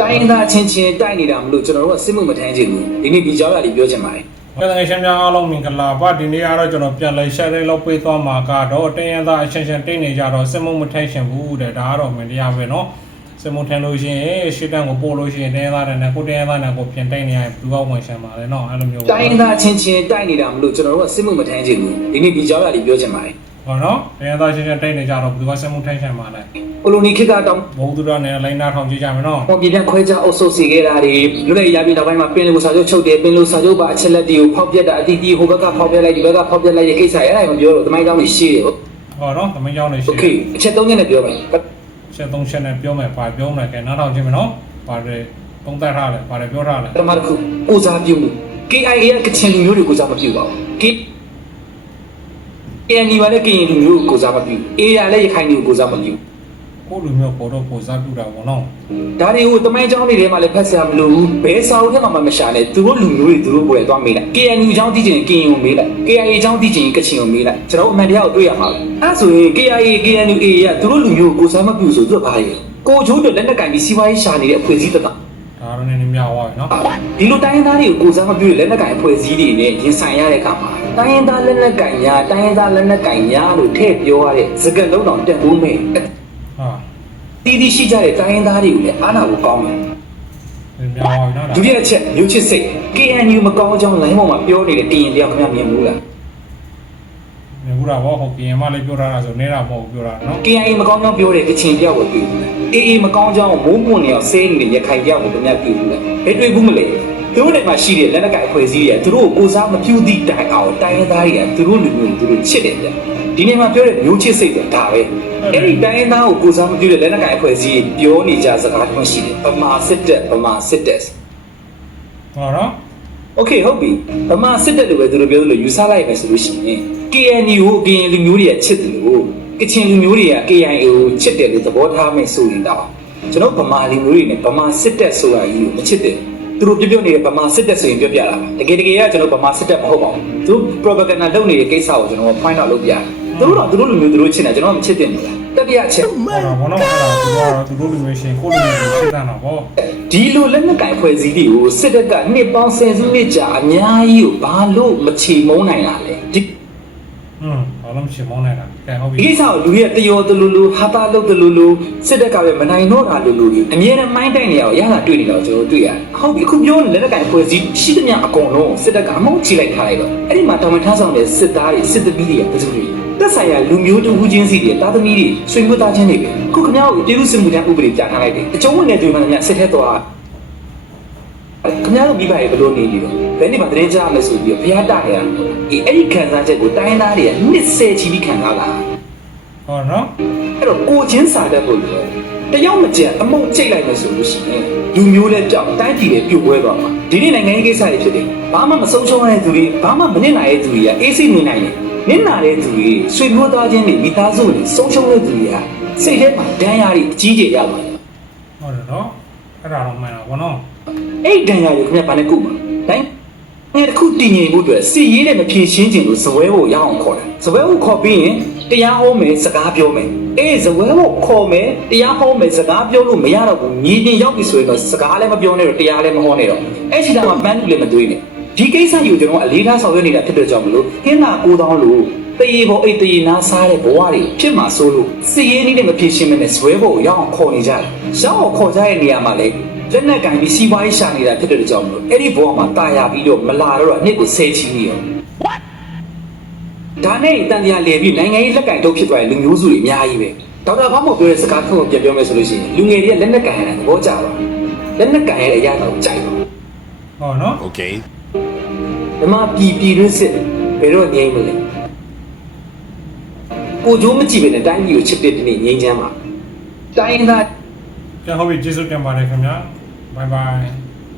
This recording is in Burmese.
တိုင်းရင်းသားချင်းချင်းတိုက်နေတာမလို့ကျွန်တော်တို့ကစစ်မှုမထမ်းချင်ဘူးဒီနေ့ဒီကြောင်းရာလေးပြောချင်ပါတယ် ကတကယ်ရှင်များအားလုံးမင်္ဂလာပါဒီနေ့ကတော့ကျွန်တော်ပြန်လဲရှက်လေးလောက်ပေးသွားမှာကတော့တင်းရသားအချင်းချင်းတိတ်နေကြတော့စစ်မှုမထိုက်ရှင်ဘူးတဲ့ဒါကတော့မင်းတရားပဲเนาะစစ်မှုထမ်းလို့ရှိရင်ရှစ်တန်းကိုပို့လို့ရှိရင်တင်းရသားနဲ့ကိုတင်းရသားနဲ့ကိုပြန်တိတ်နေရဘူးကောက်ဝင်ရှင်ပါလေเนาะအဲ့လိုမျိုး တိုင်းရင်းသားချင်းချင်းတိုက်နေတာမလို့ကျွန်တော်တို့ကစစ်မှုမထမ်းချင်ဘူးဒီနေ့ဒီကြောင်းရာလေးပြောချင်ပါတယ် ဟောเนาะတင်းရသားချင်းချင်းတိတ်နေကြတော့ဘူးကစစ်မှုထိုက်ရှင်ပါလေ ကိုလိုနီခေတ်ကတောင် ဘုံသူရနဲ့လိုင်းနာထောင်ကြည့်ကြမယ်เนาะ ဟောပြည်ပြန်ခွဲခြားအုပ်စုစီခဲ့တာတွေလူတွေရပြီးနောက်ပိုင်းမှာပင်လူစာချုပ်ချုပ်တယ်ပင်လူစာချုပ်ပါအချက်လက်တွေကိုဖောက်ပြက်တာအတီးတီးဟိုဘက်ကဖောက်ပြက်လိုက်ဒီဘက်ကဖောက်ပြက်လိုက်ရဲ့ကိစ္စအဲ့ဒါမပြောတော့တမိုင်းကြောင်းကြီးရှိတယ်ဟုတ် ဟောเนาะသမင်းကြောင်းနေ โอ ရှိ เคအချက်သုံးချက်နဲ့ပြောမယ် ရှက်သုံးရှက်နဲ့ပြောမယ်ပါပြောမယ်ကဲနားထောင်ကြည့်မယ်เนาะပါတယ်သုံးသပ်ထားတယ်ပါတယ်ပြောထားတယ် ပထမတစ်ခုကိုစားပြုမှု KIA ရဲ့ကချင်လူမျိုးတွေကိုစားမပြုပါဘူး K KNY ပါတဲ့ကရင်လူမျိုးကိုစားမပြု AR လည်းရခိုင်လူကိုစားမပြုကိုလူမျိုးပေါ်တော့ပေါ်စားပြတာပေါ့နော်ဒါတွေကိုတမိုင်းကျောင်းတွေထဲမှာလည်းဖတ်ဆရာမလို့ဘူးဘယ်စာအုပ်ထဲမှာမှမရှာနဲ့သူတို့လူမျိုးတွေသူတို့ကိုယ်တိုင်သွားမေးလိုက် KNU ကျောင်းသိချင်ရင် KN ကိုမေးလိုက် KIA ကျောင်းသိချင်ရင်ကချင်ကိုမေးလိုက်ကျွန်တော်အမှန်တရားကိုတွေ့ရမှာပဲအဲဆိုရင် KIA KNU A ကသူတို့လူမျိုးကိုကိုစားမပြုဆိုသူကဘာလဲကိုချိုးတွေလက်နက်ကင်ပြီးစီးပွားရေးရှာနေတဲ့အဖွဲ့အစည်းတစ်တာဒါ တော့နည်းနည်းများသွားပြီနော်ဒီလိုတိုင်းရင်းသားတွေကိုကိုစားမပြုတဲ့လက်နက်ကင်အဖွဲ့အစည်းတွေနဲ့ရင်ဆိုင်ရတဲ့အခါမှာတိုင်းရင်းသားလက်နက်ကင်များတိုင်းရင်းသားလက်နက်ကင်များလို့ထည့်ပြောရတဲ့စကားလုံးတော်တက်ဖို့မယ်ဟာတီးတီးရှိကြတဲ့တိုင်းရင်းသားတွေကိုလည်းအားနာဖို့ကောင်းတယ်နည်းများသွားပြီနော်ဒါဒုတိယအချက်မျိုးချစ်စိတ် KNU မကောင်းအကြောင်းလိုင်းပေါ်မှာပြောနေတဲ့ကရင်တရားခင်ဗျမြင်ဘူးလား မြင်ဘူးလားဗောဟုတ်ကင်မလေးပြောထားတာဆိုနေတာမဟုတ်ဘူးပြောတာနော် KNU မကောင်းကြောင်းပြောတဲ့ကချင်တရားကိုတွေ့ဘူးလား AA မကောင်းကြောင်းမိုးမွန်နေအောင်ဆဲနေတဲ့ရခိုင်တရားကိုခင်ဗျတွေ့ဘူးလားဘယ်တွေ့ဘူးမလဲသူတို့တွေမှာရှိတဲ့လက်နက်ကင်အဖွဲ့အစည်းတွေကသူတို့ကိုကိုစားမပြုသည့်တိုင်အောင်တိုင်းရင်းသားတွေကသူတို့လူမျိုးတွေသူတို့ချစ်တယ်ဗျဒီနေ့မှာပြောတဲ့မျိုးချစ်စိတ်ကဒါပဲအဲ့ဒီတိုင်းရင်းသားကိုကိုစားမပြုတဲ့လက်နက်ကင်အဖွဲ့အစည်းတွေပြောနေကြစကားတစ်ခုရှိတယ်ဗမာစစ်တပ်ဗမာစစ်တပ်ဟောနော် โอเคဟုတ်ပြီဗမာစစ်တပ်လိုပဲသူတို့ပြောသလိုယူဆလိုက်မယ်ဆိုလို့ရှိရင် KNU ကို KN လူမျိုးတွေကချစ်တယ်လို့ကချင်လူမျိုးတွေက KIA ကိုချစ်တယ်လို့သဘောထားမယ်ဆိုရင်တော့ကျွန်တော်ဗမာလူမျိုးတွေနဲ့ဗမာစစ်တပ်ဆိုတာကြီးကိုမချစ်တယ်သူတို့ပြောပြနေတဲ့ဗမာစစ်တပ်ဆိုရင်ပြောပြတာတကယ်တကယ်ကကျွန်တော်ဗမာစစ်တပ်မဟုတ်ပါဘူးသူ propaganda လုပ်နေတဲ့ကိစ္စကိုကျွန်တော် point out လုပ်ပြတယ်သူတို့တော့သူတို့လူမျိုးသူတို့ချစ်တယ်ကျွန်တော်မချစ်တယ်ဘူးလား တတိယအချက်ဟောတော့ဘောနော်အဲ့ဒါသူကတော့သူတို့လူမျိုးရှင်ကိုလူမျိုးရှင်ရှင်းတာတော့ဗောဒီလိုလက်နက်ကင်ဖွဲ့စည်းတွေကိုစစ်တပ်ကနှစ်ပေါင်းဆယ်စုနှစ်ကြာအများကြီးကိုဘာလို့မချေမုန်းနိုင်တာလဲဒီ ဟွန်းဘာလို့မရှိမောင်းနေတာကဲဟုတ်ပြီဒီကိစ္စကိုလူတွေကတယောတလူလူဟာတာလုတ်တလူလူစစ်တပ်ကပဲမနိုင်တော့တာလူလူကြီးအမြဲတမ်းမိုင်းတိုက်နေရအောင်ရတာတွေ့နေတော့ကျွန်တော်တို့တွေ့ရတယ်ဟုတ်ပြီအခုပြောနေလက်နက်ကင်ဖွဲ့စည်းရှိသမျှအကုန်လုံးစစ်တပ်ကအမုန်းချလိုက်ထားလိုက်တော့အဲ့ဒီမှာတာဝန်ထမ်းဆောင်တဲ့စစ်သားတွေစစ်သမီးတွေကဘယ်သူတွေသက်ဆိုင်ရာလူမျိုးတူဦးချင်းစီတွေတာသမီးတွေဆွေမျိုးသားချင်းတွေပဲခုခင်ဗျားကိုပြည်သူ့စစ်မှုထမ်းဥပဒေပြဋ္ဌာန်းလိုက်တယ်အကျုံးဝင်တဲ့သူမှန်များစစ်ထဲသွား ခင်ဗျားတို့မိဘတွေဘယ်လိုနေပြီးတော့ဘယ်နေ့မှတရင်ကြရမယ်ဆိုပြီးတော့ဘုရားတာခဲ့ရအေးအဲ့ဒီခံစားချက်ကိုတိုင်းသားတွေကနှစ်ဆယ်ချီပြီးခံစားလာဟောနော်အဲ့တော့ကိုချင်းစာတတ်ဖို့လိုတယ်တယောက်မကြံအမုံချိတ်လိုက်မယ်ဆိုလို့ရှိရင်လူမျိုးလည်းကြောက်တိုင်းပြည်လည်းပြုတ်ပွဲသွားမှာဒီနေ့နိုင်ငံရေးကိစ္စတွေဖြစ်တယ်ဘာမှမဆုံးရှုံးတဲ့သူတွေဘာမှမနစ်နာတဲ့သူတွေကအေးစိနေနိုင်တယ်နစ်နာတဲ့သူတွေဆွေမျိုးသားချင်းတွေမိသားစုတွေဆုံးရှုံးတဲ့သူတွေကစိတ်ထဲမှာဒဏ်ရာတွေအကြီးကျယ်ရပါတယ်ဟောတယ်နော်အဲ့ဒါတော့မှန်တာဗောနော် အဲ့ဒဏ်ရာတွေခင်ဗျဘာနဲ့ကုမှာတိုင်းအဲ့တစ်ခုတည်ငြိမ်ဖို့အတွက်စီရေးတဲ့မဖြေရှင်းခြင်းလို့ဇပွဲကိုရအောင်ခေါ်တာဇပွဲကိုခေါ်ပြီးရင်တရားဟောမယ်စကားပြောမယ်အေးဇပွဲကိုခေါ်မယ်တရားဟောမယ်စကားပြောလို့မရတော့ဘူးညီတင်ရောက်ပြီဆိုရင်တော့စကားလည်းမပြောနဲ့တော့တရားလည်းမဟောနဲ့တော့အဲ့ရှိတာမှာပန်းလူလည်းမသွေးနဲ့ဒီကိစ္စကြီးကိုကျွန်တော်အလေးထားဆောင်ရွက်နေတာဖြစ်တဲ့ကြောင့်မလို့ဟင်းနာကိုတောင်းလို့ တရေဘောအိတ်တရေနာစားတဲ့ဘဝတွေဖြစ်မှာဆိုလို့စီရေးနည်းနဲ့မဖြေရှင်းမနဲ့ဇပွဲကိုရအောင်ခေါ်နေကြတယ်ရအောင်ခေါ်ကြတဲ့နေရာမှာလည်းလက်နက်ကင်ပြီးစီးပွားရေးရှာနေတာဖြစ်တဲ့ကြောင့်မလို့အဲ့ဒီဘောမှာတာယာပြီးတော့မလာတော့အနှစ်ကိုဆဲချီနေရောဒါနဲ့တန်တရားလေပြီးနိုင်ငံရေးလက်ကင်တော့ဖြစ်သွားတဲ့လူမျိုးစုတွေအများကြီးပဲဒေါက်တာဘောင်းမပြောတဲ့စကားခုကိုပြန်ပြောမယ်ဆိုလို့ရှိရင်လူငယ်တွေကလက်နက်ကင်ရတာသဘောကျပါလက်နက်ကင်ရတဲ့အရာတော့ကြိုက်ပါဟောနော် Okay. ဓမ္မပြည်ပြည်တွင်းစစ်ဘယ်တော့ငြိမ်းမလဲ ကိုကြိုးမကြည့်ပဲနဲ့တိုင်းပြည်ကိုချစ်တဲ့ဒီနေ့ငြိမ်းချမ်းပါတိုင်းသားကဲဟုတ်ပြီကျေးဇူးတင်ပါတယ်ခင်ဗျာဘိုင်ဘိုင်